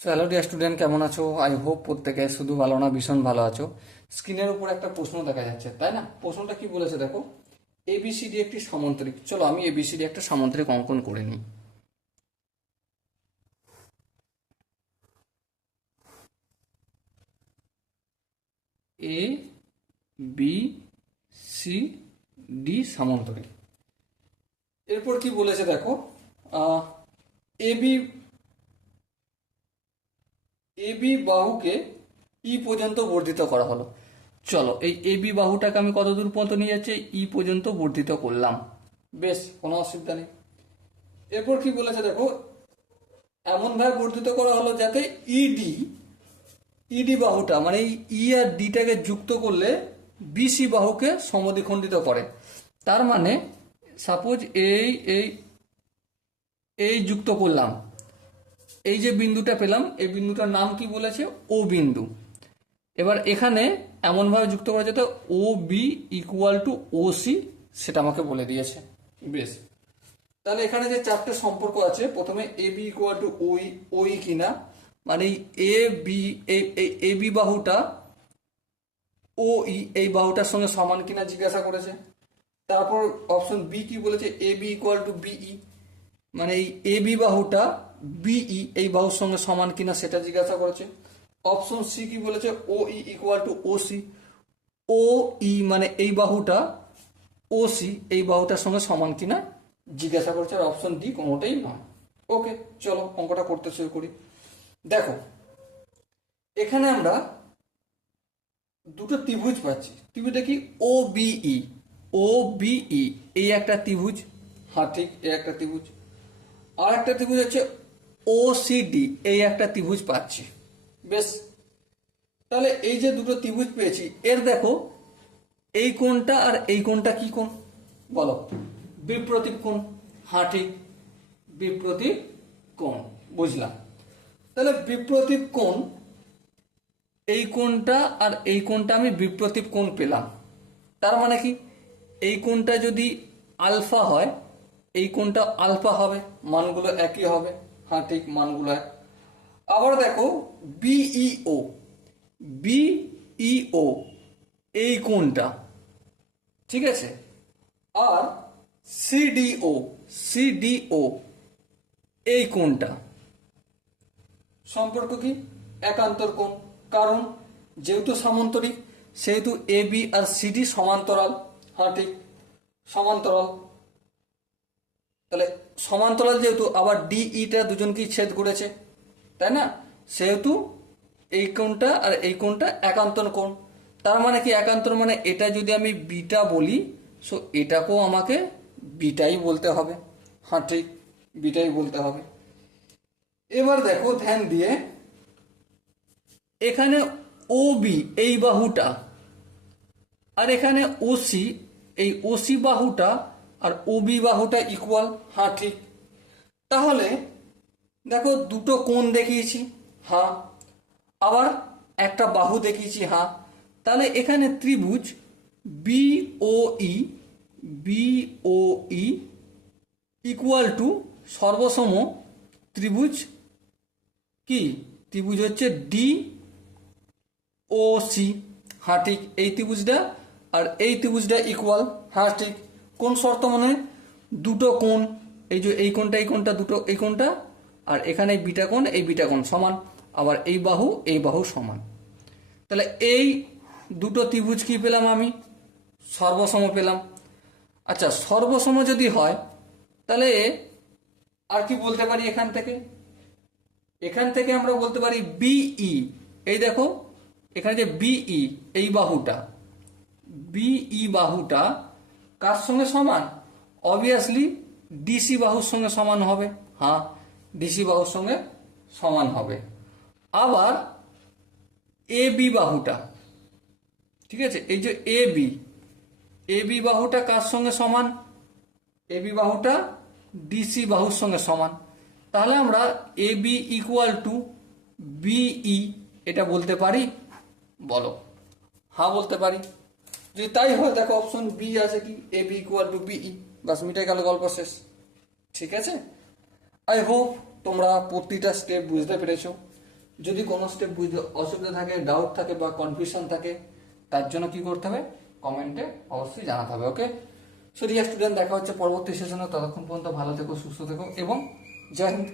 So hello dear student, কেমন আছো? I hope প্রত্যেকে শুধু ভালো না, ভীষণ ভালো আছো। স্ক্রিনের উপর একটা প্রশ্ন দেখা যাচ্ছে, তাই না? প্রশ্নটা কি বলেছে দেখো, এবিসিডি একটি সামান্তরিক। চলো আমি এবিসিডি একটা সামান্তরিক অঙ্কন করে নিই। A B C D সামান্তরিক। এরপর কি বলেছে দেখো, এবি এবি বাহুকে ই পর্যন্ত বর্ধিত করা হলো। চলো এই এবি বাহুটাকে আমি কত দূর পর্যন্ত নিয়ে যাচ্ছি, ই পর্যন্ত বর্ধিত করলাম। বেশ, কোনো অসুবিধা নেই। এরপর কি বলেছে দেখো, এমন ভাবে বর্ধিত করা হলো যাতে ইডি ইডি বাহুটা মানে এই ই আর ডিটাকে যুক্ত করলে বিসি বাহুকে সমদ্বিখণ্ডিত করে। তার মানে সাপোজ এই এই এই যুক্ত করলাম, এই যে বিন্দুটা পেলাম, এই বিন্দুটার নাম কি বলেছে? ও বিন্দু। এবার এখানে এমনভাবে যুক্ত করা যেত O B equal to O C, সেটা আমাকে বলে দিয়েছে। বেশ, তাহলে এখানে যে চারটে সম্পর্ক আছে, প্রথমে এ বি ইকুয়াল টু ওই ওই কিনা, মানে এ বি এ বি বাহুটা ও ই এই বাহুটার সঙ্গে সমান কিনা জিজ্ঞাসা করেছে। তারপর অপশন বি কি বলেছে? A B equal two BE, মানে এই এ বি বাহুটা বিই এই বাহুর সঙ্গে সমান কিনা সেটা জিজ্ঞাসা করেছে। অপশন সি কি বলেছে? O E equal to O C, O E মানে এই বাহুটা ও সি এই বাহুটার সঙ্গে সমান কিনা জিজ্ঞাসা করছে। আর অপশন ডি কোনোটাই নয়। ওকে, চলো অঙ্কটা করতে শুরু করি। দেখো এখানে আমরা দুটো ত্রিভুজ পাচ্ছি। ত্রিভুজটা কি? ও বিই, ও বিই এই একটা ত্রিভুজ। হ্যাঁ ঠিক, এই একটা ত্রিভুজ। আর একটা ত্রিভুজ হচ্ছে ও সিডি, এই একটা ত্রিভুজ পাচ্ছি। বেশ, তাহলে এই যে দুটো ত্রিভুজ পেয়েছি, এর দেখো এই কোণটা আর এই কোণটা কি কোণ বলো? বিপ্রতীপ কোণ। হ্যাঁ ঠিক, বিপ্রতীপ কোণ। বুঝলাম। তাহলে বিপ্রতীপ কোণ, এই কোণটা আর এই কোণটা আমি বিপ্রতীপ কোণ পেলাম। তার মানে কি, এই কোণটা যদি আলফা হয়, এই কোণটা আলফা হবে, মানগুলো একই হবে। হ্যাঁ ঠিক, মানগুলো এক। আবার দেখো বিইও, বিইও এই কোণটা, ঠিক আছে। আর সিডিও, সিডিও এই কোণটা সম্পর্ক কি? একান্তর কোণ। কারণ যেহেতু সামান্তরিক, সেহেতু এ বি আর সিডি সমান্তরাল। হ্যাঁ ঠিক, সমান্তরাল। তাহলে সমান্তরাল যেহেতু, আবার ডিইটা দুজনকেই ছেদ করেছে, তাই না? সেহেতু এই কোণটা আর এই কোণটা একান্তর কোণ। তার মানে কি? একান্তর মানে এটা যদি আমি বিটা বলি, সো এটাকেও আমাকে বিটাই বলতে হবে। হ্যাঁ ঠিক, বিটাই বলতে হবে। এবার দেখো ধ্যান দিয়ে, এখানে ও বি এই বাহুটা আর এখানে ওসি এই ওসি বাহুটা আর ওবি বাহুটা ইকুয়াল। হ্যাঁ ঠিক। তাহলে দেখো দুটো কোণ দেখিয়েছি, হ্যাঁ, আবার একটা বাহু দেখিয়েছি, হ্যাঁ। তাহলে এখানে ত্রিভুজ বিওই, বিওই ইকুয়াল টু সর্বসম ত্রিভুজ কি? ত্রিভুজ হচ্ছে ডি ও সি। হ্যাঁ ঠিক, এই ত্রিভুজটা আর এই ত্রিভুজটা ইকুয়াল। হ্যাঁ ঠিক। কোন শর্ত? মানে দুটো কোণ, এই যে এই কোণটা এই কোণটা দুটো, এই কোণটা আর এখানে বিটা কোণ এই বিটা কোণ সমান, আবার এই বাহু সমান। তাহলে এই দুটো ত্রিভুজ কি পেলাম আমি? সর্বসম পেলাম। আচ্ছা, সর্বসম যদি হয় তাহলে আর কি বলতে পারি? এখান থেকে আমরা বলতে পারি বিই। এই দেখো এখানে যে বিই এই বাহুটা, বিই বাহুটা কার সঙ্গে সমান? অবভিয়াসলি ডিসি বাহুর সঙ্গে সমান হবে। হ্যাঁ, ডিসি বাহুর সঙ্গে সমান হবে। আবার এ বি বাহুটা, ঠিক আছে, এই যে এ বি বাহুটা কার সঙ্গে সমান? এ বি বাহুটা ডিসি বাহুর সঙ্গে সমান। তাহলে আমরা A B equal two BE এটা বলতে পারি, বলো? হ্যাঁ বলতে পারি। যদি তাই হয় দেখো অপশন বি আছে কি, A B equal two BE. বাস, মিটে গেল, গল্প শেষ। ঠিক আছে, আই হোপ তোমরা প্রতিটা স্টেপ বুঝতে পেরেছো। যদি কোনো স্টেপ বুঝতে অসুবিধা থাকে, ডাউট থাকে বা কনফিউশন থাকে, তার জন্য কি করতে হবে, কমেন্টে অবশ্যই জানাতে হবে। ওকে, সো ডিয়ার স্টুডেন্ট, দেখা হচ্ছে পরবর্তী সেশনে। ততক্ষণ পর্যন্ত ভালো থেকো, সুস্থ থেকো এবং জয় হিন্দ।